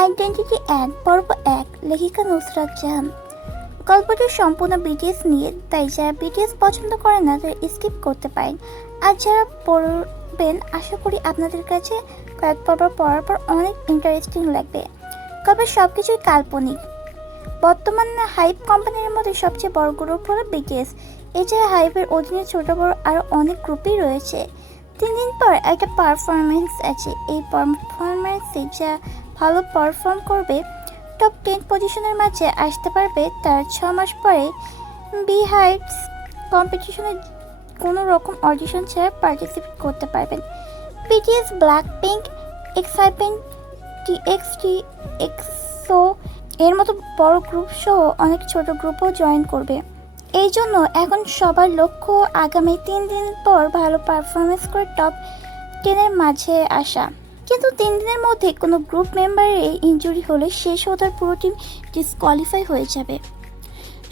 Identity ১ পর্ব ১ লেখিকা নুসরাত জাহান। গল্পটি সম্পূর্ণ বিটিএস নিয়ে, তাই যারা বিটিএস পছন্দ করে না তারা স্কিপ করতে পারেন। আর যারা পড়বেন আশা করি আপনাদের কাছে কয়েক পর্ব পড়ার পর অনেক ইন্টারেস্টিং লাগবে। গল্পের সব কিছুই কাল্পনিক। বর্তমানে হাইপ কোম্পানির মধ্যে সবচেয়ে বড় গ্রুপ হলো বিটিএস। এছাড়া হাইপের অধীনে ছোট বড় আরও অনেক গ্রুপই রয়েছে। 3 দিন পর একটা পারফরমেন্স আছে। এই পারফরমেন্সে যা ভালো পারফর্ম করবে, টপ 10 পজিশনের মাঝে আসতে পারবে, তার 6 মাস পরে বিহাইভস কম্পিটিশনে কোনো রকম অডিশন ছাড়া পার্টিসিপেট করতে পারবেন। বিটিএস, ব্ল্যাকপিঙ্ক, এক্সাইপিং, টিএক্সটি, এক্সো এর মতো বড় গ্রুপ সহ অনেক ছোট গ্রুপও জয়েন করবে। এই জন্য এখন সবার লক্ষ্য আগামী 3 দিন পর ভালো পারফরমেন্স করে টপ 10-এর মাঝে আসা। কিন্তু 3 দিনের মধ্যে কোনো গ্রুপ মেম্বারের ইনজুরি হলে শেষ হওয়ার পুরো টিম ডিসকোয়ালিফাই হয়ে যাবে।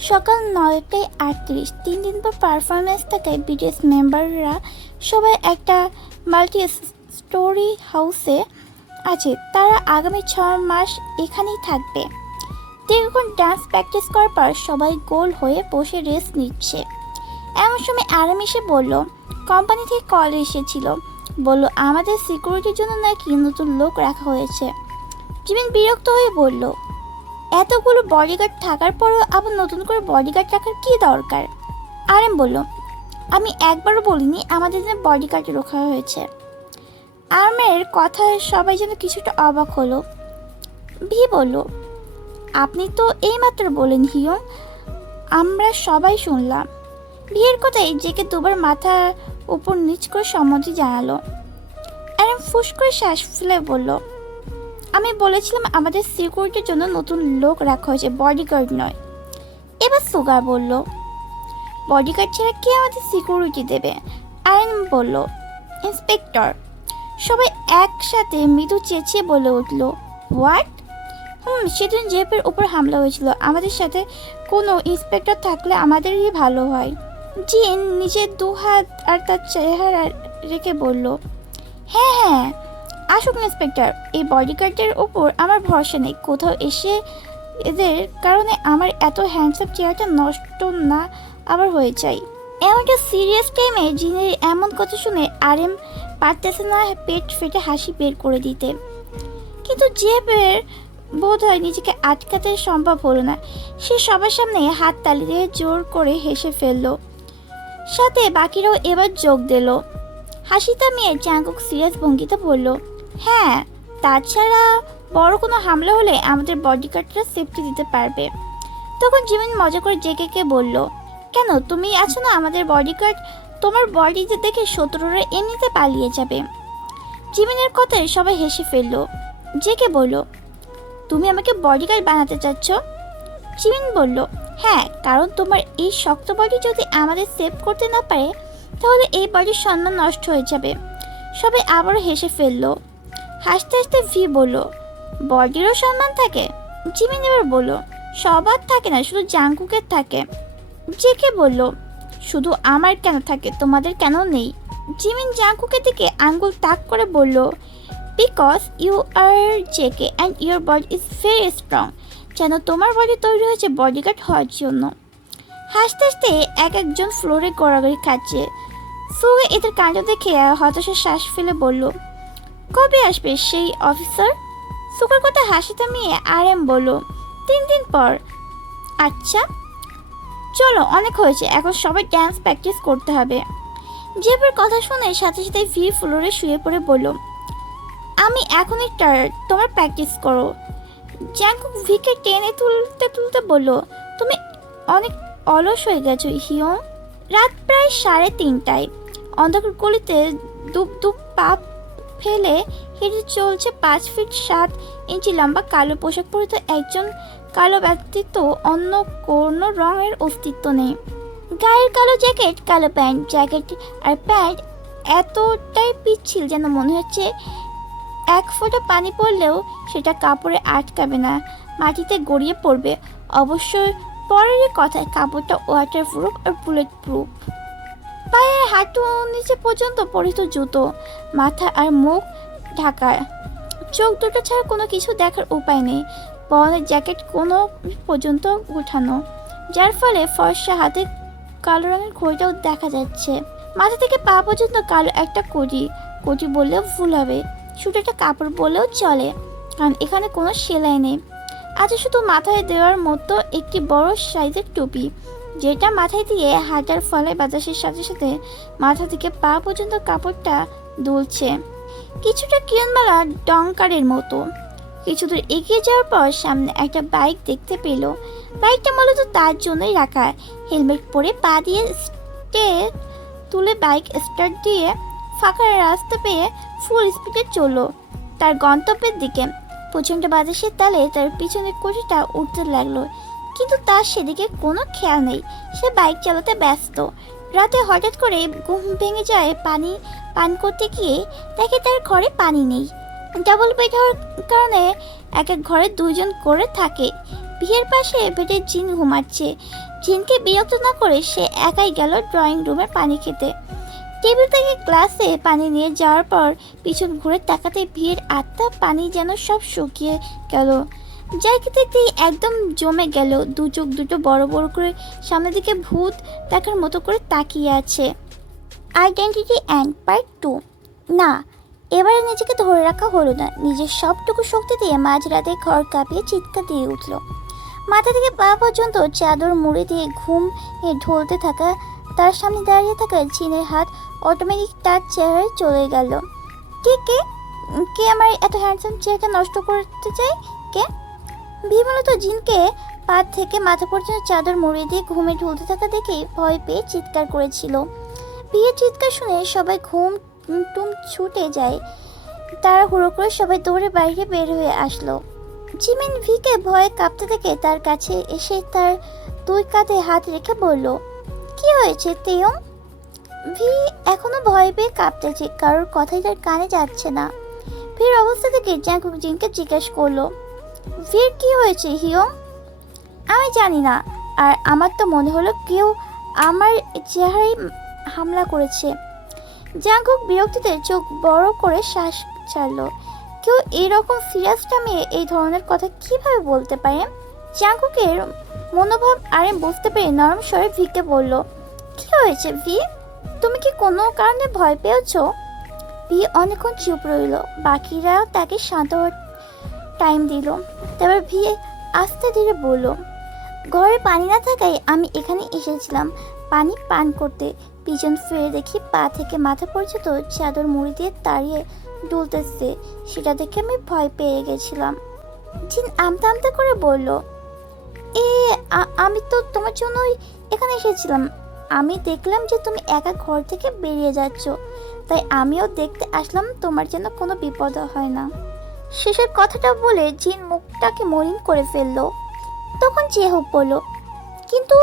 সকাল 9:38, 3 দিন পর পারফরমেন্স থাকায় বিটিএস মেম্বাররা সবাই একটা মাল্টি স্টোরি হাউসে আছে। তারা আগামী 6 মাস এখানেই থাকবে। দীর্ঘক্ষণ ডান্স প্র্যাকটিস করার পর সবাই গোল হয়ে বসে রেস্ট নিচ্ছে। এমন সময় আরাম এসে বলল, কোম্পানি থেকে কল এসেছিল, বলল আমাদের সিকিউরিটির জন্য নাকি নতুন লোক রাখা হয়েছে। জিমিন বিরক্ত হয়ে বলল, এতগুলো বডিগার্ড থাকার পরও আবার নতুন করে বডিগার্ড রাখার কী দরকার? আরাম বলল, আমি একবারও বলিনি আমাদের জন্য বডিগার্ড রাখা হয়েছে। আরামের কথায় সবাই যেন কিছুটা অবাক হলো। ভি বলল, আপনি তো এইমাত্র বলেন হিয়ং, আমরা সবাই শুনলাম। বিয়ের কথায় জেকে দুবার মাথা উপর নিচ করে সম্মতি জানালো। আরাম ফুস করে শ্বাস ফেলে বলল, আমি বলেছিলাম আমাদের সিকিউরিটির জন্য নতুন লোক রাখা হয়েছে, বডিগার্ড নয়। এবার সুগার বলল, বডিগার্ড ছাড়া কে আমাদের সিকিউরিটি দেবে? আরাম বলল, ইন্সপেক্টর। সবাই একসাথে মৃদু চেঁচিয়ে বলে উঠল, হোয়াট? সেদিন জেপের উপর হামলা হয়েছিল, আমাদের সাথে কোনো ইন্সপেক্টর থাকলে আমাদেরই ভালো হয়। জিন নিজের 2 হাত আর তার চেহারা রেখে বলল, হ্যাঁ, আসুক ইন্সপেক্টর। এই বডিগার্ডের ওপর আমার ভরসা নেই। কোথাও এসে এদের কারণে আমার এত হ্যান্ডসাম চেহারাটা নষ্ট না আবার হয়ে যায়। এমনটা সিরিয়াস টাইমে জিনের এমন কথা শুনে আরেম পারতেছে না পেট ফেটে হাসি বের করে দিতে। কিন্তু জেপের বোধ হয় নিজেকে আটকাতে সম্ভব হলো না। সে সবার সামনে হাত তালি দিয়ে জোর করে হেসে ফেলল। সাথে বাকিরাও এবার যোগ দিল। হাসি থামিয়ে জাঙ্কুক সিরিয়াস ভঙ্গিতে বলল, হ্যাঁ, তাছাড়া বড় কোনো হামলা হলে আমাদের বডিগার্ডরা সেফটি দিতে পারবে। তখন জিমিন মজা করে জেকে বলল, কেন, তুমি আছো না আমাদের বডিগার্ড? তোমার বডিতে দেখে শত্রুরা এমনিতে পালিয়ে যাবে। জিমিনের কথায় সবাই হেসে ফেলল। জেকে বলল, তুমি আমাকে বডিগার্ড বানাতে চাচ্ছ? জিমিন বলল, হ্যাঁ, কারণ তোমার এই শক্ত বডি যদি আমাদের সেভ করতে না পারে তাহলে এই বডির সম্মান নষ্ট হয়ে যাবে। সবাই আবারও হেসে ফেলল। হাসতে হাসতে ভি বলল, বডিরও সম্মান থাকে? জিমিন এবার বলল, সবার থাকে না, শুধু জাঙ্কুকের থাকে। জেকে বলল, শুধু আমার কেন থাকে, তোমাদের কেন নেই? জিমিন জাঙ্কুকের দিকে আঙ্গুল তাক করে বলল, because you are Jake and your body is very strong. যেন তোমার বডি তৈরি হয়েছে বডিগার্ড হওয়ার জন্য। হাসতে হাসতে একজন ফ্লোরে গড়াগড়ি খাচ্ছে। সুগে এদের কাণ্ড দেখে হতাশার শ্বাস ফেলে বলল, কবে আসবে সেই অফিসার? সুগার কথা হাসি থামিয়ে আরাম বলল, 3 দিন পর। আচ্ছা, চলো, অনেক হয়েছে, এখন সবাই ডান্স প্র্যাকটিস করতে হবে। জেবের কথা শুনে সাথে সাথে ভি ফ্লোরে শুয়ে পড়ে বলল, আমি এখনই টায়ার্ড, তোমার প্র্যাকটিস করো। জাঙ্কুক ভিকে টেনে তুলতে তুলতে বলল, তুমি অনেক অলস হয়ে গেছো হিয়ং। রাত প্রায় 3:30টায়। অন্ধকার গলিতে দুপ দুপ পা ফেলে হেঁটে চলছে 5 ফিট 7 ইঞ্চি লম্বা কালো পোশাক পরিত একজন কালো ব্যক্তিত্ব। অন্য কোনো রঙের অস্তিত্ব নেই। গায়ের কালো জ্যাকেট, কালো প্যান্ট। জ্যাকেট আর প্যান্ট এতটাই পিচ্ছিল যেন মনে হচ্ছে 1 ফোঁটা পানি পড়লেও সেটা কাপড়ে আটকাবে না, মাটিতে গড়িয়ে পড়বে। অবশ্যই পরের কথায় কাপড়টা ওয়াটার প্রুফ আর বুলেট প্রুফ। পায়ে হাঁটু নিচে পর্যন্ত পরিত জুতো, মাথা আর মুখ ঢাকা। চোখ দুটো ছাড়া কোনো কিছু দেখার উপায় নেই। পরনের জ্যাকেট কোনো পর্যন্ত উঠানো, যার ফলে ফর্সা হাতে কালো রঙের ঘড়িটাও দেখা যাচ্ছে। মাথা থেকে পা পর্যন্ত কালো একটা কোটি, কোটি বললেও ভুল হবে, শুধু একটা কাপড় বললেও চলে, কারণ এখানে কোনো সেলাই নেই। আছে শুধু মাথায় দেওয়ার মতো একটি বড় সাইজের টুপি, যেটা মাথায় দিয়ে হাঁটার ফলে বাতাসের সাথে সাথে মাথা থেকে পা পর্যন্ত কাপড়টা দুলছে, কিছুটা কিরণবালা ডঙ্কারের মতো। কিছু দূর এগিয়ে যাওয়ার পর সামনে একটা বাইক দেখতে পেল। বাইকটা মূলত তার জন্যই রাখা। হেলমেট পরে পা দিয়ে স্টেট তুলে বাইক স্টার্ট দিয়ে ফাঁকা রাস্তা পেয়ে ফুল স্পিডে চলল তার গন্তব্যের দিকে। প্রচণ্ড বাতাসের তালে তার পিছনের কোটিটা উঠতে লাগলো, কিন্তু তার সেদিকে কোনো খেয়াল নেই। সে বাইক চালাতে ব্যস্ত। রাতে হঠাৎ করে ঘুম ভেঙে যায়। পান করতে গিয়ে দেখে তার ঘরে পানি নেই। ডাবল বেড হওয়ার কারণে এক এক ঘরে দুজন করে থাকে। বিয়ের পাশে বেডে জিন ঘুমাচ্ছে। জিনকে বিরক্ত না করে সে একাই গেল ড্রয়িং রুমে পানি খেতে। টেবিল থেকে গ্লাসে পানি নিয়ে যাওয়ার পর পিছন ঘুরে তাকাতে বিয়ের আত্মা পানি যেন সব শুকিয়ে গেল। জায়গাতে একদম জমে গেল। দু চোখ দুটো বড় বড় করে সামনের দিকে ভূত দেখার মতো করে তাকিয়ে আছে। Identity and part 2। না, এবারে নিজেকে ধরে রাখা হলো না। নিজের সবটুকু শক্তি দিয়ে মাঝরাতে ঘর কাঁপিয়ে চিৎকার দিয়ে উঠল। মাথা থেকে পা পর্যন্ত চাদর মুড়ে দিয়ে ঘুম ঢলতে থাকা তার সামনে দাঁড়িয়ে থাকা জিনের হাত অটোমেটিক তার চেহারায় চলে গেল। কে কে কে আমার এত হ্যান্ডসাম চেহারা নষ্ট করতে চায়? কে? বিমূলত জিনকে পা থেকে মাথা পর্যন্ত চাদর মুড়িয়ে দিয়ে ঘুমে ঢলতে থাকা দেখে ভয় পেয়ে চিৎকার করেছিল। বিয়ের চিৎকার শুনে সবাই ঘুম টুম ছুটে যায়। তারা হুড়ো করে সবাই দৌড়ে বাইরে বের হয়ে আসলো। জিমিন ভিকে ভয়ে কাঁপতে দেখে তার কাছে এসে তার দুই কাঁধে হাত রেখে বলল, কি হয়েছে তেয়ং? ভি এখনো ভয় পেয়ে কাঁপতেছে, কারোর কথাই তার কানে যাচ্ছে না। ভির অবস্থা থেকে জ্যাকুক জিনকে জিজ্ঞেস করলো, ভির কি হয়েছে হিয়ং? আমি জানি না, আর আমার তো মনে হলো কেউ আমার চেহারায় হামলা করেছে। জাঙ্কুক বিরক্তিতে চোখ বড় করে শ্বাস ছাড়লো। কেউ এইরকম সিরিয়াসটা মেয়ে এই ধরনের কথা কিভাবে বলতে পারে? জাঙ্কুকের মনোভাব আরে বুঝতে পেরে নরম স্বরে ভিকে বলল, কি হয়েছে ভি? তুমি কি কোনো কারণে ভয় পেয়েছ? ভি অনেকক্ষণ চুপ রইল। বাকিরাও তাকে শান্ত হওয়ার টাইম দিল। তারপর ভি আস্তে ধীরে বলল, ঘরে পানি না থাকায় আমি এখানে এসেছিলাম পানি পান করতে। পিছন ফিরে দেখি পা থেকে মাথা পর্যন্ত চাদর মুড়ি দিয়ে দাঁড়িয়ে ডুলতেছে। সেটা দেখে আমি ভয় পেয়ে গেছিলাম। জিন আমতা আমতা করে বলল, আমি তো তোমার জন্যই এখানে এসেছিলাম। আমি দেখলাম যে তুমি একা ঘর থেকে বেরিয়ে যাচ্ছ, তাই আমিও দেখতে আসলাম তোমার যেন কোনো বিপদ হয় না। শেষের কথাটা বলে জিন মুখটাকে মলিন করে ফেললো। তখন চেহুক বলল, কিন্তু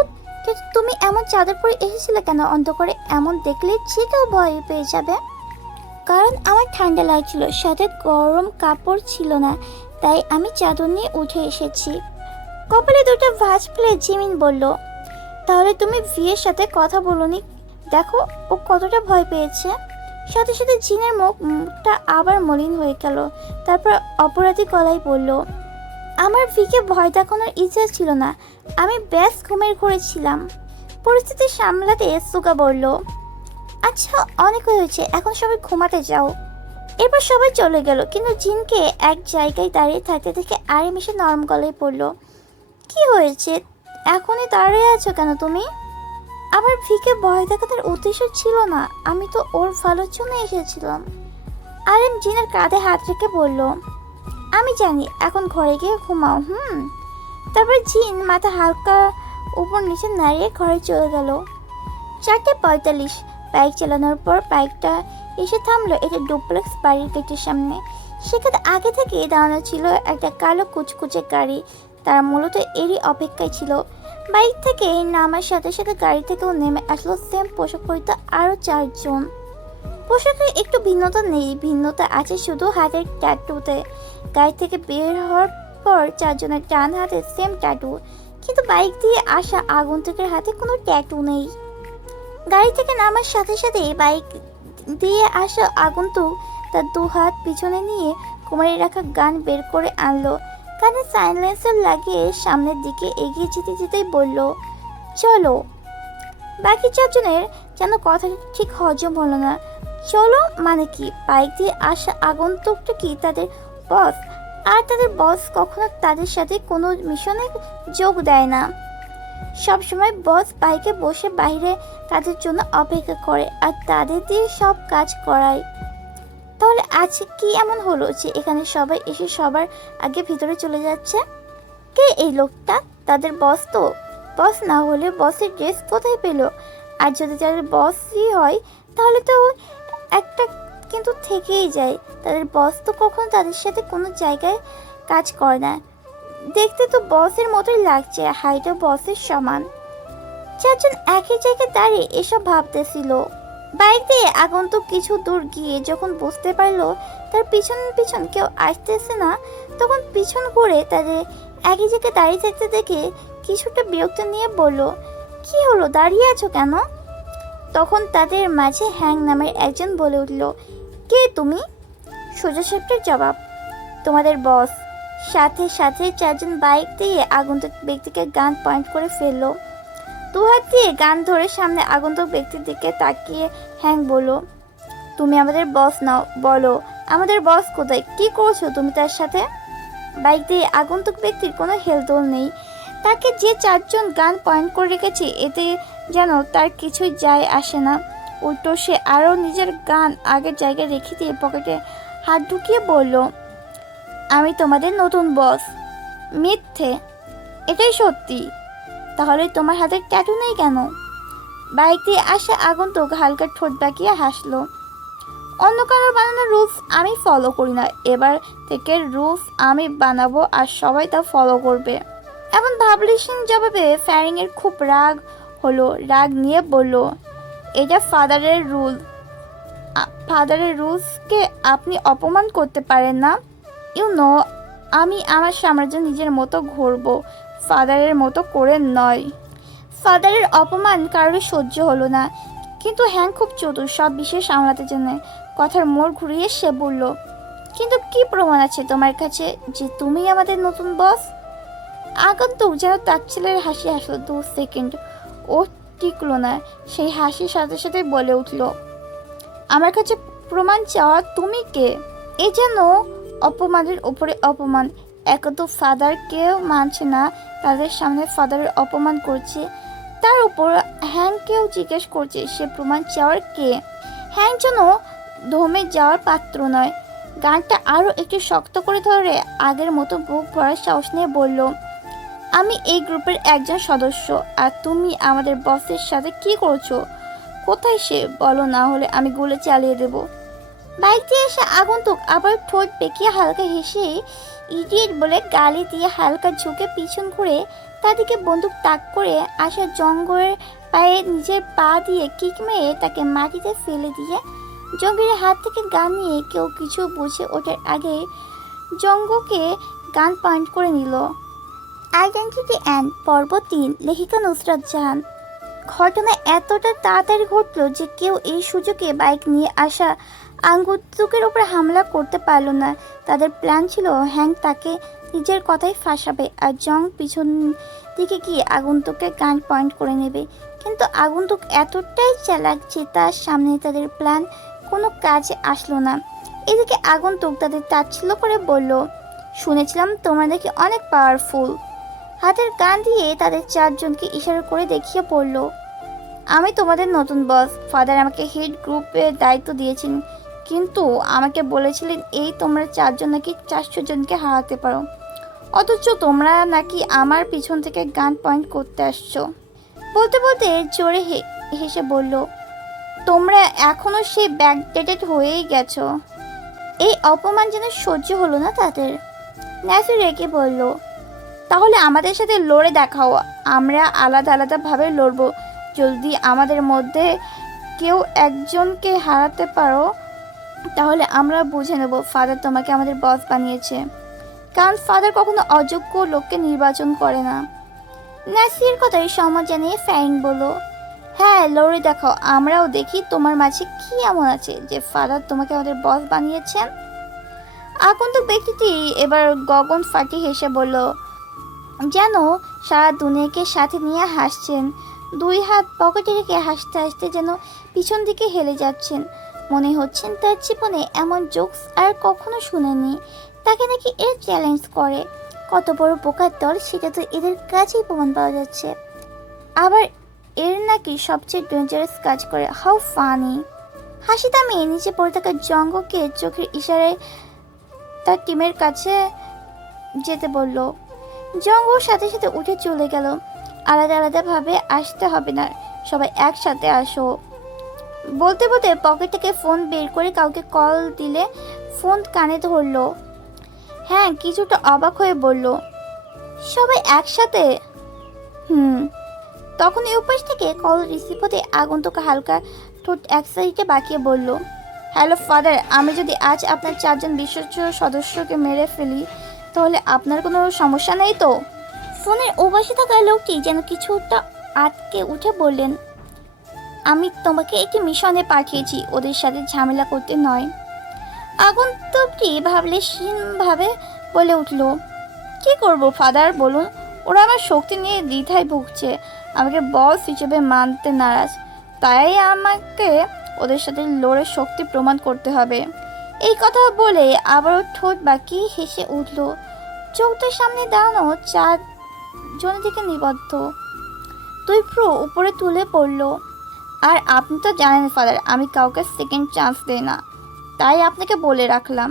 তুমি এমন চাদর পরে এসেছিলে কেন? অন্ধকারে এমন দেখলে যে কেউ ভয় পেয়ে যাবে। কারণ আমার ঠান্ডা লাগছিল, সাথে গরম কাপড় ছিল না, তাই আমি চাদর নিয়ে উঠে এসেছি। কপালে দুটো ভাঁজ ফেলে জিমিন বলল, তাহলে তুমি ভিয়ের সাথে কথা বলোনি? দেখো ও কতটা ভয় পেয়েছে। সাথে সাথে জিনের মুখটা আবার মলিন হয়ে গেল। তারপর অপরাধী গলায় বলল, আমার ভিকে ভয় দেখানোর ইচ্ছা ছিল না, আমি ব্যাস ঘুমের ঘরে ছিলাম। পরিস্থিতি সামলাতে সুগা বলল, আচ্ছা অনেক হয়েছে, এখন সবাই ঘুমাতে যাও। এরপর সবাই চলে গেল, কিন্তু জিনকে এক জায়গায় দাঁড়িয়ে থাকতে দেখে আরে মিশে নরম গলায় পড়ল, কি হয়েছে? এখনই দাঁড়িয়ে আছো কেন তুমি? আমার ভিকে ভয় দেখানোর উদ্দেশ্য ছিল না, আমি তো ওর ভালোর জন্য এসেছিলাম। আরেম জিনের কাঁধে হাত রেখে বলল, আমি জানি, এখন ঘরে গিয়ে ঘুমাও। তারপর জিন মাথা হালকা উপর নিচে নাড়িয়ে ঘরে চলে গেল। 4:45 বাইক চালানোর পর বাইকটা এসে থামলো এটা ডুপ্লেক্স বাড়ির গেটের সামনে। সেখানে আগে থেকে দাঁড়ানো ছিল একটা কালো কুচকুচে গাড়ি। তারা মূলত এরই অপেক্ষায় ছিল। বাইক থেকে নামার সাথে সাথে গাড়ি থেকেও নেমে আসলো সেম পোশাক পরিহিত আরও 4 জন। পোশাকে একটু ভিন্নতা নেই, ভিন্নতা আছে শুধু হাতের ট্যাটুতে। গাড়ি থেকে বের হওয়ার পর 4 জনের ডান হাতে সেম ট্যাটু, কিন্তু বাইক দিয়ে আসা আগন্তুকের হাতে কোনো ট্যাটু নেই। গাড়ি থেকে নামার সাথে সাথে বাইক দিয়ে আসা আগন্তুক তার 2 হাত পিছনে নিয়ে কুমারী রাখা গান বের করে আনলো, কানে সাইলেন্সার লাগিয়ে সামনের দিকে এগিয়ে যেতে যেতেই বলল, চলো। বাকি চারজনের যেন কথা ঠিক হজম হলো না। চলো মানে কি? বাইক দিয়ে আসা আগন্তুকটা কি তাদের বস? আর তাদের বস কখনো তাদের সাথে কোনো মিশনে যোগ দেয় না। সবসময় বস বাইকে বসে বাইরে তাদের জন্য অপেক্ষা করে আর তাদের দিয়ে সব কাজ করায়। তাহলে আজকে কি এমন হলো যে এখানে সবাই এসে সবার আগে ভিতরে চলে যাচ্ছে? কে এই লোকটা? তাদের বস তো? বস না হলে বসের ড্রেস কোথায় পেল? আর যদি তাদের বসই হয় তাহলে তো একটা কিন্তু থেকেই যায়। তাদের বস তো কখনো তাদের সাথে কোনো জায়গায় কাজ করে না। দেখতে তো বসের মতোই লাগছে, হাইটও বসের সমান। চারজন একই জায়গায় দাঁড়িয়ে এসব ভাবতেছিল। বাইক দিয়ে আগন্তুক কিছু দূর গিয়ে যখন বুঝতে পারলো তার পিছন পিছন কেউ আসতেছে না, তখন পিছন ঘুরে তাদের একই জায়গায় দাঁড়িয়ে থাকতে দেখে কিছুটা বিরক্ত নিয়ে বলল, কি হলো, দাঁড়িয়ে আছো কেন? তখন তাদের মাঝে হ্যাং নামের একজন বলে উঠল, কে তুমি? সোজা সাপটার জবাব, তোমাদের বস। সাথে সাথে চারজন বাইক দিয়ে আগন্তুক ব্যক্তিকে গান পয়েন্ট করে ফেললো। দু হাত দিয়ে গান ধরে সামনে আগন্তুক ব্যক্তির দিকে তাকিয়ে হ্যাং বলল, তুমি আমাদের বস নাও, বলো আমাদের বস কোথায়? কি করছো তুমি তার সাথে? বাইক দিয়ে আগন্তুক ব্যক্তির কোনো হেলদোল নেই। তাকে যে চারজন গান পয়েন্ট করে রেখেছে এতে যেন তার কিছুই যায় আসে না। উল্টো সে আরও নিজের গান আগের জায়গায় রেখে দিয়ে পকেটে হাত ঢুকিয়ে বলল, আমি তোমাদের নতুন বস। মিথ্যে। এটাই সত্যি। তাহলে তোমার হাতের ট্যাটু নেই কেন? বাইক দিয়ে আসা আগন্তুক হালকা ঠোঁট বাঁকিয়ে হাসলো। অন্য কারোর বানানো রুলস আমি ফলো করি না, এবার থেকে রুলস আমি বানাবো আর সবাই তা ফলো করবে। এমন ভাবলিশিং জবাবে ফ্যারিংয়ের খুব রাগ হলো। রাগ নিয়ে বলল, এটা ফাদারের রুল। ফাদারের রুলসকে আপনি অপমান করতে পারেন না। নো, আমি আমার সাম্রাজ্য নিজের মতো ঘুরবো, ফাদারের মতো করে নয়। ফাদারের অপমান কারোর সহ্য হলো না, কিন্তু হ্যাং খুব চতুর সব বিষয় সামলাতে জানে। কথার মোড় ঘুরিয়ে সে বলল, কিন্তু কি প্রমাণ আছে তোমার কাছে যে তুমি আমাদের নতুন বস? আগন্তুক যেন তাচ্ছিলের হাসি হাসলো। 2 সেকেন্ড ও টিকলো না, সেই হাসির সাথে সাথে বলে উঠল, আমার কাছে প্রমাণ চাওয়া তুমি কে? এ যেন অপমানের উপরে অপমান। এক তো ফাদার কেউ মানছে না, তাদের সামনে ফাদারের অপমান করছে, তার উপর হ্যাংকেও জিজ্ঞেস করছে সে প্রমাণ চাওয়ার কে। হ্যাং যেন ধমে যাওয়ার পাত্র নয়। গানটা আরও একটু শক্ত করে ধরে আগের মতো বুক ভরার সাহস নিয়ে বলল, আমি এই গ্রুপের একজন সদস্য, আর তুমি আমাদের বসের সাথে কি করছো? কোথায় সে? বলো, না হলে আমি গুলি চালিয়ে দেব। বাইক দিয়ে এসে আগন্তুক আবার ঠোঁট বেঁকিয়ে হালকা হেসে ইডিয়েট বলে গালি দিয়ে হালকা ঝুঁকে পিছন ঘুরে তাদেরকে বন্দুক তাক করে আসা জঙ্গলের পায়ে নিজের পা দিয়ে কিক মেরে তাকে মাটিতে ফেলে দিয়ে জঙ্গের হাত থেকে গান নিয়ে কেউ কিছু বুঝে ওঠার আগে জঙ্গকে গান পয়েন্ট করে নিল। আইডেন্টিটি অ্যান্ড পর্ব 3, লেখিকা নুসরাত জাহান। ঘটনা এতটা তাড়াতাড়ি ঘটল যে কেউ এই সুযোগে বাইক নিয়ে আসা আগন্তুকের উপর হামলা করতে পারল না। তাদের প্ল্যান ছিল হ্যাং তাকে নিজের কথাই ফাঁসাবে আর জং পিছন দিকে গিয়ে আগন্তুককে গান পয়েন্ট করে নেবে। কিন্তু আগন্তুক এতটাই চালাক যে তার সামনে তাদের প্ল্যান কোনো কাজে আসলো না। এদিকে আগন্তুক তাদের তাচ্ছিল্য করে বলল, শুনেছিলাম তোমরা নাকি অনেক পাওয়ারফুল। হাতের গান দিয়ে তাদের চারজনকে ইশারা করে দেখিয়ে পড়ল, আমি তোমাদের নতুন বস। ফাদার আমাকে হেড গ্রুপের দায়িত্ব দিয়েছেন, কিন্তু আমাকে বলেছিলেন এই তোমরা চারজন নাকি 400 জনকে হারাতে পারো, অথচ তোমরা নাকি আমার পিছন থেকে গান পয়েন্ট করতে আসছো। বলতে বলতে জোরে হেসে বলল, তোমরা এখনো সে ব্যাকডেটেড হয়েই গেছো। এই অপমান যেন সহ্য হলো না তাদের। ন্যাসি রেগে বলল, তাহলে আমাদের সাথে লড়ে দেখাও, আমরা আলাদা আলাদাভাবে লড়বো। যদি আমাদের মধ্যে কেউ একজনকে হারাতে পারো তাহলে আমরা বুঝে নেব ফাদার তোমাকে আমাদের বস বানিয়েছে, কারণ ফাদার কখনো অযোগ্য লোককে নির্বাচন করে না। নাসির কথায় সম্মত জানিয়ে ফ্যারিং বলল, হ্যাঁ লড়ে দেখাও, আমরাও দেখি তোমার মাঝে কি এমন আছে যে ফাদার তোমাকে আমাদের বস বানিয়েছেন। আগন্তুক ব্যক্তিটি এবার গগন ফাটি হেসে বলল, যেন সারা দুনিয়াকে সাথে নিয়ে হাসছেন। দুই হাত পকেটে রেখে হাসতে হাসতে যেন পিছন দিকে হেলে যাচ্ছেন। মনে হচ্ছেন তার জীবনে এমন জোকস আর কখনো শুনেনি। তাকে নাকি এর চ্যালেঞ্জ করে। কত বড় বোকার দল সেটা তো এদের কাছেই প্রমাণ পাওয়া যাচ্ছে। আবার এর নাকি সবচেয়ে ডেঞ্জারাস কাজ করে। How funny. হাসি থামিয়ে নিচে পড়ে থাকা জঙ্গকে চোখের ইশারায় তার টিমের কাছে যেতে বলল। জঙ্গ সাথে সাথে উঠে চলে গেল। আলাদা আলাদাভাবে আসতে হবে না, সবাই একসাথে আসো। বলতে বলতে পকেট থেকে ফোন বের করে কাউকে কল দিলে ফোন কানে ধরলো। হ্যাঁ, কিছুটা অবাক হয়ে বলল, সবাই একসাথে? তখন এই উপাস থেকে কল রিসিভ হতে আগন্তুক হালকা ঠোঁট এক সাইডে বাঁকিয়ে বলল, হ্যালো ফাদার, আমি যদি আজ আপনার 4 জন বিশ্বস্ত সদস্যকে মেরে ফেলি তাহলে আপনার কোনো সমস্যা নেই তো? ফোনের ওপাশে থাকা লোকটি যেন কিছুটা আটকে উঠে বললেন, আমি তোমাকে একটি মিশনে পাঠিয়েছি, ওদের সাথে ঝামেলা করতে নয়। আগন্তুকটি ভাবলেশীনভাবে বলে উঠল, কি করব ফাদার বলুন? ওরা আমার শক্তি নিয়ে দ্বিধায় ভুগছে, আমাকে বস হিসেবে মানতে নারাজ, তাই আমাকে ওদের সাথে লড়ে শক্তি প্রমাণ করতে হবে। এই কথা বলে আবারও ঠোঁট বাঁকিয়ে হেসে উঠল। চোখটার সামনে দাঁড়ানো 4 জনের দিকে নিবদ্ধ। 2 ভ্রু উপরে তুলে পড়ল। আর আপনি তো জানেন ফাদার, আমি কাউকে সেকেন্ড চান্স দেই না, তাই আপনাকে বলে রাখলাম।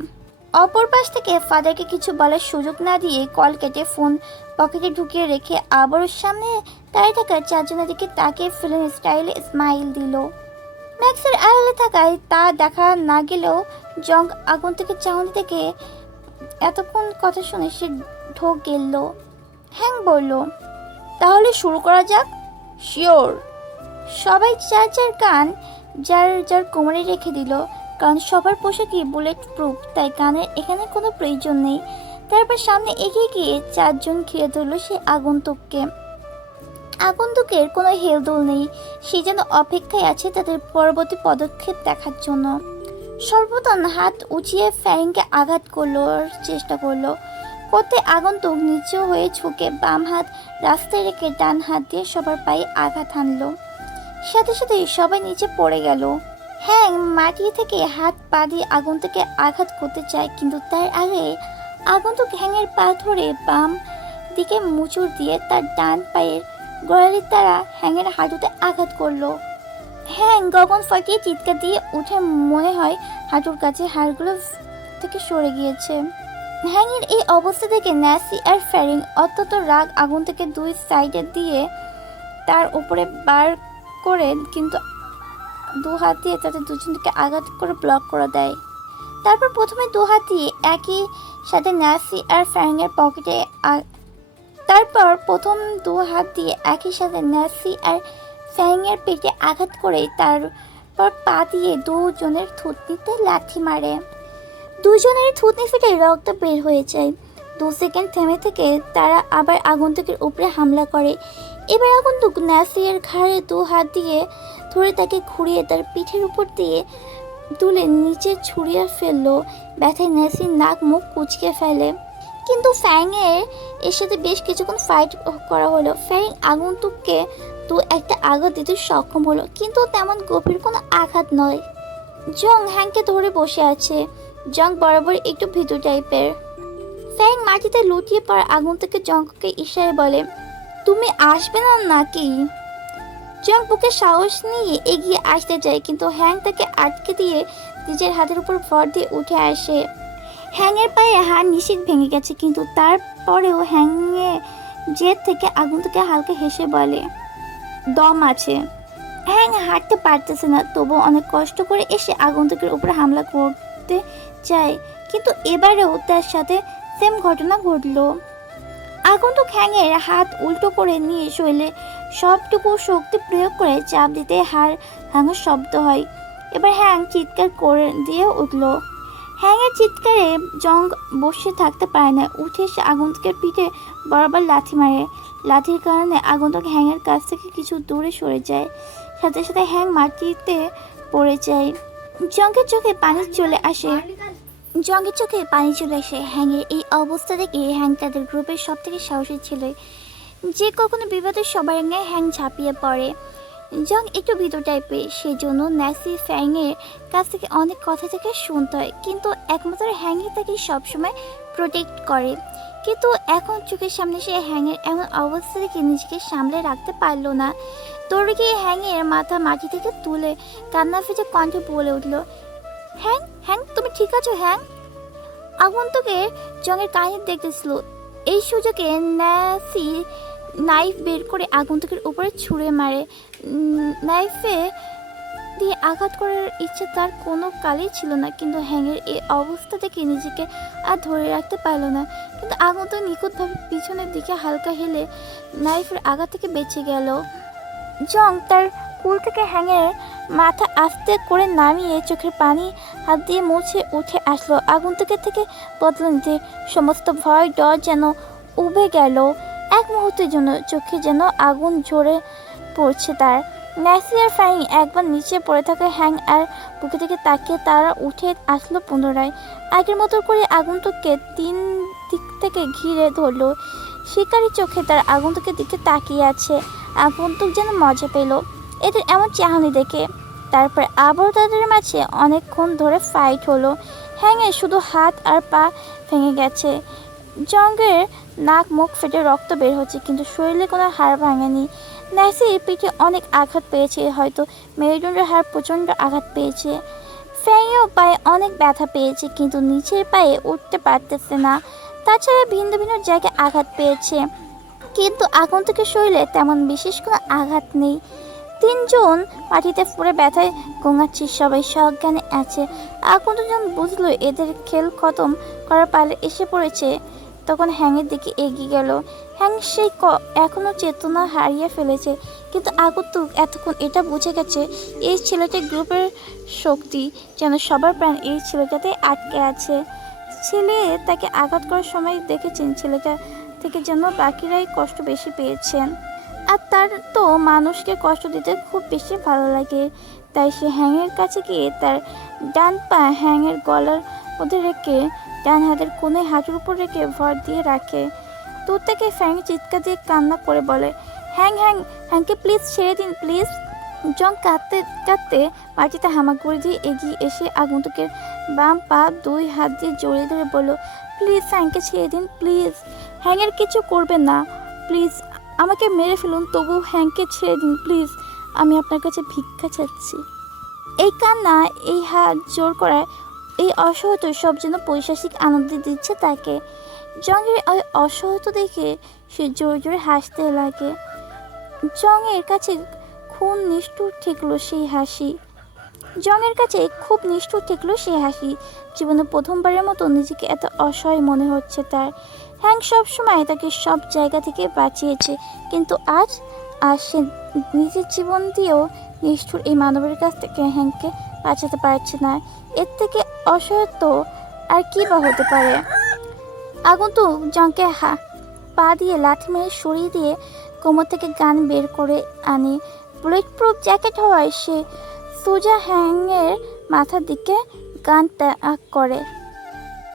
অপর পাশ থেকে ফাদারকে কিছু বলার সুযোগ না দিয়ে কল কেটে ফোন পকেটে ঢুকিয়ে রেখে আবারও সামনে দাঁড়িয়ে থাকা 4 জনের দিকে তাকিয়ে ফিল্ম স্টাইলে স্মাইল দিল। ম্যাক্সের আড়ালে থাকায় তা দেখা না গেলেও জং আগন্তুকে চাহনি থেকে এতক্ষণ কথা শুনে সে ঢোক গেল। হ্যাং বলল, তাহলে শুরু করা যাক। শিওর। সবাই যার যার কান যার যার কোমরে রেখে দিল, কারণ সবার পোশাকই বুলেট প্রুফ, তাই কানের এখানে কোনো প্রয়োজন নেই। তারপর সামনে এগিয়ে গিয়ে 4 জন ঘিরে ধরল সে আগন্তুককে। আগন্তুকের কোনো হেলদোল নেই, সে যেন অপেক্ষায় আছে তাদের পরবর্তী পদক্ষেপ দেখার জন্য। সর্বপ্রথম হাত উঁচিয়ে ফ্যারিংকে আঘাত করবার চেষ্টা করলো। করতে আগন্তুক নিচু হয়ে ঝুঁকে বাম হাত রাস্তায় রেখে ডান হাত দিয়ে সবার পায়ে আঘাত হানলো। সাথে সাথে সবাই নিচে পড়ে গেল। হ্যাং মাটি থেকে হাত পা দিয়ে আগন্তুককে আঘাত করতে চায়, কিন্তু তার আগে আগন্তুক হ্যাংয়ের পা ধরে বাম দিকে মুচুর দিয়ে তার ডান পায়ের গোড়ালির দ্বারা হ্যাংয়ের হাঁটুতে আঘাত করলো। হ্যাং গগন ফাটিয়ে চিৎকার দিয়ে উঠে মনে হয় হাঁটুর কাছে হাড়গুলো থেকে সরে গিয়েছে। হ্যাংয়ের এই অবস্থা থেকে ন্যাসি আর ফ্যারিং অত্যন্ত রাগ আগুন থেকে 2 সাইডে দিয়ে তার উপরে বার করে, কিন্তু 2 হাত দিয়ে তাদের দুজনকে আঘাত করে ব্লক করে দেয়। তারপর প্রথমে 2 হাত দিয়ে একই সাথে ন্যাসি আর ফ্যারিংয়ের পকেটে ফ্যারিংয়ের পেটে আঘাত করে তারপর পা দিয়ে 2 জনের থুতনিতে লাথি মারে। 2 জনের থুতনি ফেটে রক্ত বের হয়ে যায়। 2 সেকেন্ড থেমে থেকে তারা আবার আগন্তুকের উপরে হামলা করে। এবার আগন্তুক ন্যাসির ঘাড়ে 2 হাত দিয়ে ধরে তাকে ঘুরিয়ে তার পিঠের উপর দিয়ে তুলে নিচে ছুঁড়িয়ে ফেললো। ব্যথায় ন্যাসির নাক মুখ কুঁচকে ফেলে। কিন্তু ফ্যারিংয়ের এর সাথে বেশ কিছুক্ষণ ফাইট করা হলো। ফ্যারিং আগন্তুককে 2-1টা আঘাত দিতে সক্ষম হলো, কিন্তু তেমন গভীর কোনো আঘাত নয়। জং হ্যাংকে ধরে বসে আছে। জং বরাবর একটু ভীতু টাইপের। ফ্যারিং মাটিতে লুটিয়ে পড়া আগন্তুককে জংকে ইশারায় বলে, তুমি আসবে না নাকি? জং বুকে সাহস নিয়ে এগিয়ে আসতে যায়, কিন্তু হ্যাং তাকে আটকে দিয়ে নিজের হাতের উপর ভর দিয়ে উঠে আসে। হ্যাংয়ের পায়ে হাড় নিশ্চিত ভেঙে গেছে, কিন্তু তারপরেও হ্যাংয়ের জেদ থেকে আগন্তুককে হালকা হেসে বলে, দম আছে। হ্যাং হাঁটতে পারতেছে না, তবুও অনেক কষ্ট করে এসে আগন্তুকের উপরে হামলা করতে চায়, কিন্তু এবারেও তার সাথে সেম ঘটনা ঘটল। আগন্তুক হ্যাংয়ের হাত উল্টো করে নিয়ে শৈলে সবটুকু শক্তি প্রয়োগ করে চাপ দিতে হাড় ভাঙার শব্দ হয়। এবার হ্যাং চিৎকার করে দিয়ে উঠল। হ্যাংয়ের চিৎকারে জং বসে থাকতে পারে না, উঠে এসে আগন্তুকের পিঠে বরাবর লাথি মারে। লাঠির কারণে আগন্তুক হ্যাংয়ের কাছ থেকে কিছু দূরে সরে যায়। সাথে সাথে হ্যাং মাটিতে পড়ে যায়। জংকের চোখে পানি চলে আসে। জঙ্গের চোখে পানি চলে আসে। হ্যাংয়ের এই অবস্থা দেখে হ্যাং তাদের গ্রুপের সব থেকে সাহসী ছিল, যে কখনো বিপদের সবার আগে হ্যাং ঝাঁপিয়ে পড়ে। জং একটু ভিতর টাইপের, সেই জন্য ন্যাসি ফ্যাংয়ের কাছ থেকে অনেক কথা থেকে শুনতে হয়, কিন্তু একমাত্র হ্যাংই তাকে সবসময় প্রোটেক্ট করে। কিন্তু এখন চোখের সামনে সে হ্যাংয়ের এমন অবস্থা দেখে নিজেকে সামলে রাখতে পারলো না। দৌড়ে গিয়ে হ্যাংয়ের মাথা মাটি থেকে তুলে কান্না ফেটে কণ্ঠে বলে উঠল, হ্যাং হ্যাং তুমি ঠিক আছো হ্যাং? আগন্তুকের জংয়ের কাহিনী দেখতেছিল। এই সুযোগে ন্যাসি নাইফ বের করে আগন্তুকের উপরে ছুঁড়ে মারে। নাইফে দিয়ে আঘাত করার ইচ্ছে তার কোনো কালেই ছিল না, কিন্তু হ্যাংয়ের এই অবস্থা থেকে নিজেকে আর ধরে রাখতে পারল না। কিন্তু আগন্তুক নিখুঁতভাবে পিছনের দিকে হালকা হেলে নাইফের আঘাত থেকে বেঁচে গেল। জং তার কুল থেকে হ্যাংয়ের মাথা আস্তে করে নামিয়ে চোখের পানি হাত দিয়ে মুছে উঠে আসলো। আগন্তুকের থেকে বদলে নিতে সমস্ত ভয় ডর যেন উবে গেল। এক মুহূর্তের জন্য চোখে যেন আগুন ঝরে পড়ছে তার। ন্যাসি আর ফ্যাং একবার নিচে পড়ে থাকা হ্যাং আর বুকে থেকে তাকিয়ে তারা উঠে আসলো পুনরায়। আগের মতো করে আগন্তুককে 3 দিক থেকে ঘিরে ধরলো। শিকারী চোখে তার আগন্তুকের দিকে তাকিয়ে আছে। আগন্তুক যেন মজা পেল এদের এমন চাহনি দেখে। তারপর আবার তাদের মাঝে অনেকক্ষণ ধরে ফাইট হলো। হ্যাংয়ের শুধু হাত আর পা ভেঙে গেছে। জঙ্গের নাক মুখ ফেটে রক্ত বের হচ্ছে, কিন্তু শরীরে কোনো হাড় ভাঙেনি। ন্যাসির পিঠে অনেক আঘাত পেয়েছে, হয়তো মেরুদণ্ডের হাড় প্রচণ্ড আঘাত পেয়েছে। ফ্যাংও পায়ে অনেক ব্যথা পেয়েছে, কিন্তু নিচের পায়ে উঠতে পারতেছে না। তাছাড়া ভিন্ন ভিন্ন জায়গায় আঘাত পেয়েছে, কিন্তু আগন্তুকের শরীরে তেমন বিশেষ কোনো আঘাত নেই। 3 জন মাটিতে পড়ে ব্যথায় গোঙাচ্ছে, সবাই সজ্ঞানে আছে। আগন্তুক যখন বুঝলো এদের খেল খতম করার পালে এসে পড়েছে, তখন হ্যাংয়ের দিকে এগিয়ে গেল। হ্যাং সেই এখনও চেতনা হারিয়ে ফেলেছে, কিন্তু আগন্তুক এতক্ষণ এটা বুঝে গেছে এই ছেলেটা গ্রুপের শক্তি, যেন সবার প্রাণ এই ছেলেটাতে আটকে আছে। ছেলে তাকে আঘাত করার সময় দেখেছেন ছেলেটা থেকে যেন বাকিরাই কষ্ট বেশি পেয়েছেন, আর তার তো মানুষকে কষ্ট দিতে খুব বেশি ভালো লাগে। তাই সে হ্যাংয়ের কাছে গিয়ে তার ডান পা হ্যাংয়ের গলার মধ্যে রেখে ডান হাতের কোণে হাঁটুর উপর রেখে ভর দিয়ে রাখে। দূর থেকে ফ্যাং চিৎকার দিয়ে কান্না করে বলে, হ্যাং হ্যাং হ্যাংকে প্লিজ ছেড়ে দিন প্লিজ। জং কাঁদতে কাঁদতে মাটিতে হামাগুড়ি দিয়ে এগিয়ে এসে আগন্তুকের বাম পা 2 হাত দিয়ে জড়িয়ে ধরে বলল, প্লিজ হ্যাংকে ছেড়ে দিন প্লিজ। হ্যাংয়ের কিছু করবেন না প্লিজ, আমাকে মেরে ফেলুন, তবু হ্যাংকে ছেড়ে দিন প্লিজ, আমি আপনার কাছে ভিক্ষা চাচ্ছি। এই কান্না, এই হাত জোর করায়, এই অসহত সব যেন পৈশাচিক আনন্দ দিচ্ছে তাকে। জংয়ের ওই অসহত দেখে সে জোরে জোরে হাসতে লাগে। জংয়ের কাছে খুব নিষ্ঠুর ঠেকলো সেই হাসি। জংয়ের কাছে খুব নিষ্ঠুর ঠেকলো সেই হাসি। জীবনে প্রথমবারের মতো নিজেকে এত অসহায় মনে হচ্ছে তার। হ্যাং সব সময় তাকে সব জায়গা থেকে বাঁচিয়েছে, কিন্তু আজ সে নিজের জীবন দিয়েও নিষ্ঠুর এই মানবের কাছ থেকে হ্যাংকে বাঁচাতে পারছে না। এর থেকে অসহায়ত্ব আর কি বা হতে পারে। আগন্তুক জংকে পা দিয়ে লাথি মেরে সরিয়ে দিয়ে কোমর থেকে গান বের করে আনে। বুলেট প্রুফ জ্যাকেট হওয়ায় সে সোজা হ্যাংয়ের মাথার দিকে গান তাক করে।